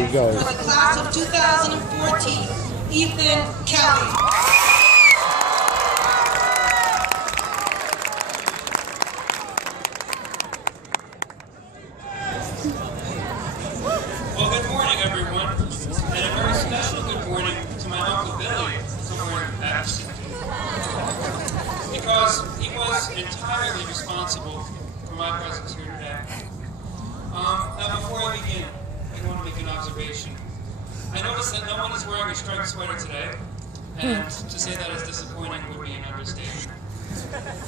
There you go. For the class of 2014, Ethan Kelly. Well, good morning, everyone, and a very special good morning to my Uncle Billy, somewhere in the back seat, because he was entirely responsible for my presence here today. Now, before I begin, I want to make an observation. I noticed that no one is wearing a striped sweater today, and to say that is disappointing would be an understatement.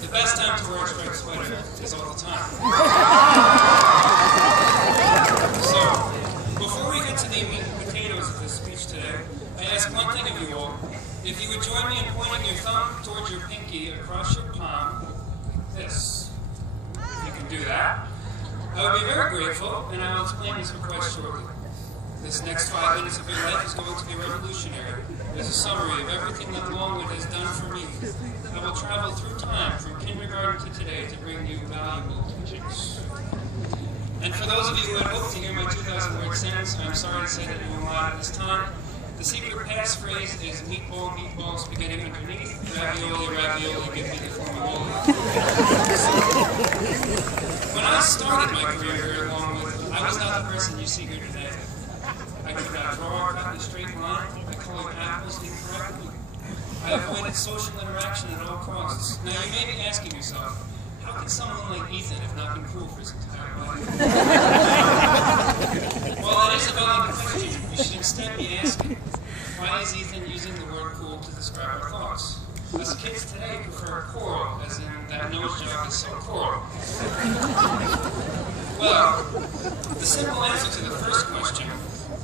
The best time to wear a striped sweater is all the time. So, before we get to the meat and potatoes of this speech today, I ask one thing of you all. If you would join me in pointing your thumb towards your pinky across your palm, this. If you can do that, I would be very grateful, and I will explain this request shortly. This next 5 minutes of your life is going to be revolutionary. There's a summary of everything that Longwood has done for me. I will travel through time from kindergarten to today to bring you valuable teachings. And for those of you who had hoped to hear my 2,000-word sentence, I'm sorry to say that you will not at this time. The secret passphrase is meatball, meatball, spaghetti underneath, ravioli, ravioli, give me the formula. When I started my career here at Longwood, I was not the person you see here today. I could not draw or cut in a straight line. I colored apples incorrectly. I avoided social interaction at all costs. Now you may be asking yourself, how could someone like Ethan have not been cool for his entire life? Well, that is a valid question. You should instead be asking, why is Ethan using the word cool to describe our thoughts? Us kids today prefer coral, as in that nose job is so coral. Well, the simple answer to the first question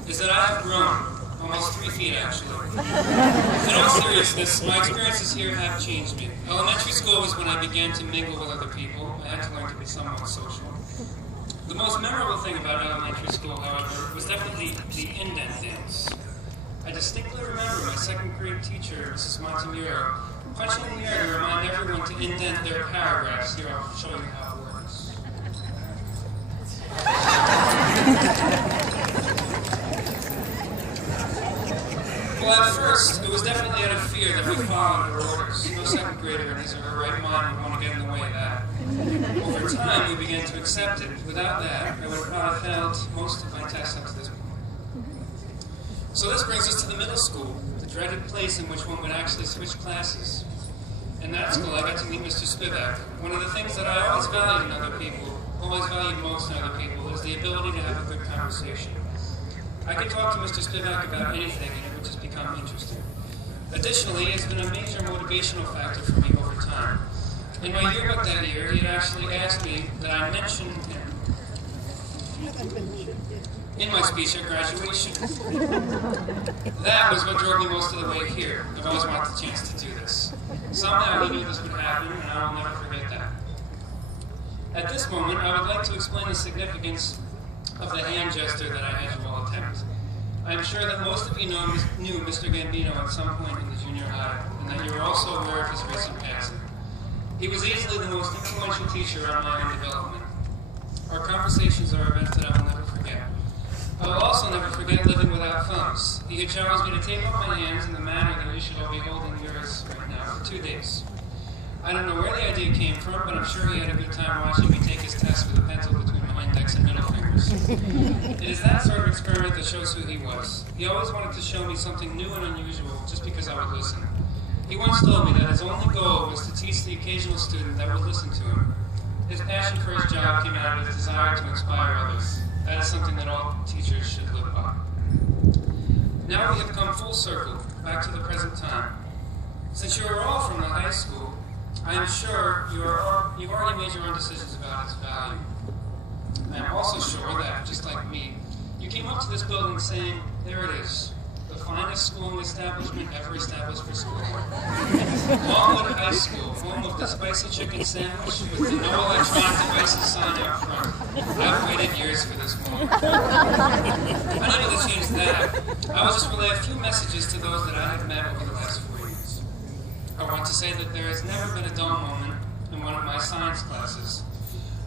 is that I have grown. Almost 3 feet, actually. In all seriousness, my experiences here have changed me. Elementary school was when I began to mingle with other people. I had to learn to be somewhat social. The most memorable thing about elementary school, however, was definitely the indent dance. I distinctly remember my 2nd grade teacher, Mrs. Montemuro, punching in the air to remind everyone to indent their paragraphs. Here, I'll show you how it works. Well, at first, it was definitely out of fear that we followed her orders. No 2nd grader in his or her right mind would want to get in the way of that. Over time, we began to accept it. Without that, I would have probably failed most of my tests up to this point. So this brings us to the middle school, the dreaded place in which one would actually switch classes. In that school, I got to meet Mr. Spivak. One of the things that I always valued in other people, always valued most in other people, is the ability to have a good conversation. I could talk to Mr. Spivak about anything, and it would just become interesting. Additionally, he has been a major motivational factor for me over time. In my yearbook that year, he had actually asked me that I mention him in my speech at graduation. That was what drove me most of the way here. I've always wanted the chance to do this. Somehow he knew this would happen, and I will never forget that. At this moment, I would like to explain the significance of the hand gesture that I had you all attempt. I am sure that most of you knew Mr. Gambino at some point in the junior high, and that you were also aware of his recent passing. He was easily the most influential teacher on my own development. Our conversations are events that I will never forget. I will also never forget living without thumbs. He had challenged me to tape up my hands in the manner that you should all be holding yours right now for 2 days. I don't know where the idea came from, but I'm sure he had a good time watching me take his test with a pencil between my index and middle fingers. It is that sort of experiment that shows who he was. He always wanted to show me something new and unusual just because I would listen. He once told me that his only goal was to teach the occasional student that would listen to him. His passion for his job came out of his desire to inspire others. That is something that all teachers should live by. Now we have come full circle, back to the present time. Since you are all from the high school, I am sure you've already made your own decisions about its value. I am also sure that, just like me, you came up to this building saying, there it is, the finest schooling establishment ever established for school. Longwood High School, home of the spicy chicken sandwich with the no electronic devices sign out front. I've waited years for this moment. Unable to change that, I will just relay a few messages to those that I have met over the last 4 years. I want to say that there has never been a dull moment in one of my science classes.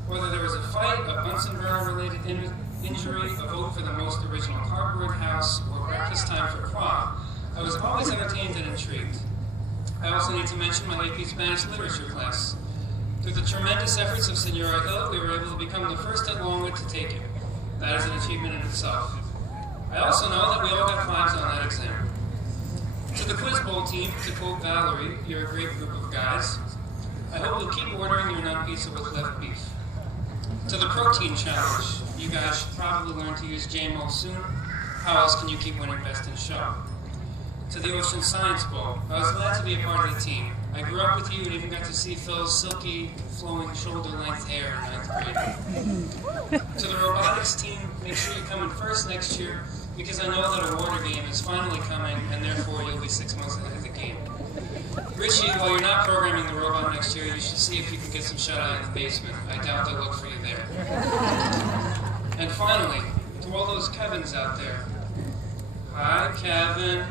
Whether there was a fight, a Bunsen burner-related injury, a vote for the most original cardboard house, or breakfast time for prom, I was always entertained and intrigued. I also need to mention my AP Spanish literature class. Through the tremendous efforts of Senora Hill, we were able to become the first at Longwood to take it. That is an achievement in itself. I also know that we all got 5s on that exam. To the Quiz Bowl team, to quote Valerie, you're a great group of guys. I hope you'll keep ordering your nut pizza with left beef. To the Protein Challenge, you guys should probably learn to use JMO soon. How else can you keep winning best in show? To the Ocean Science Bowl, I was glad to be a part of the team. I grew up with you and even got to see Phil's silky, flowing shoulder-length hair in 9th grade. To the robotics team, make sure you come in first next year, because I know that a water game is finally coming, and therefore you'll be 6 months ahead of the game. Richie, while you're not programming the robot next year, you should see if you can get some shut-eye in the basement. I doubt they'll look for you there. And finally, to all those Kevins out there, hi, Kevin.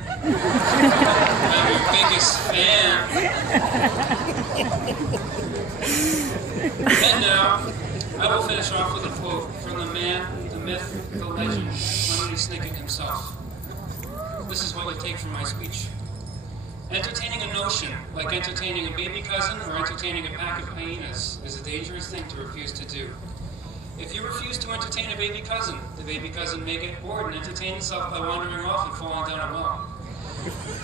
I'm your biggest fan. And now, I will finish off with a quote from the man, the myth, the legend, Lemony Snicket himself. This is what you take from my speech. Entertaining a notion, like entertaining a baby cousin or entertaining a pack of hyenas, is a dangerous thing to refuse to do. If you refuse to entertain a baby cousin, the baby cousin may get bored and entertain itself by wandering off and falling down a well.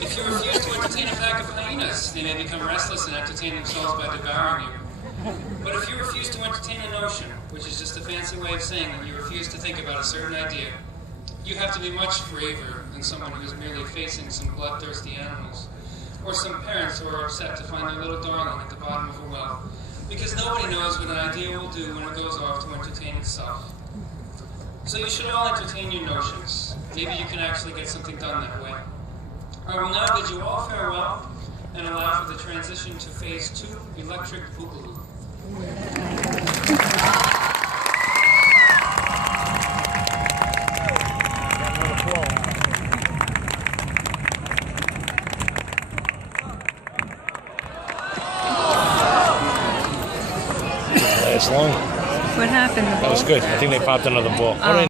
If you refuse to entertain a pack of hyenas, they may become restless and entertain themselves by devouring you. But if you refuse to entertain a notion, which is just a fancy way of saying that you refuse to think about a certain idea, you have to be much braver than someone who is merely facing some bloodthirsty animals, or some parents who are upset to find their little darling at the bottom of a well. Because nobody knows what an idea will do when it goes off to entertain itself. So you should all entertain your notions. Maybe you can actually get something done that way. I will now bid you all farewell and allow for the transition to Phase 2, Electric Boogaloo. Long. What happened? The ball? That was good. I think they popped another ball.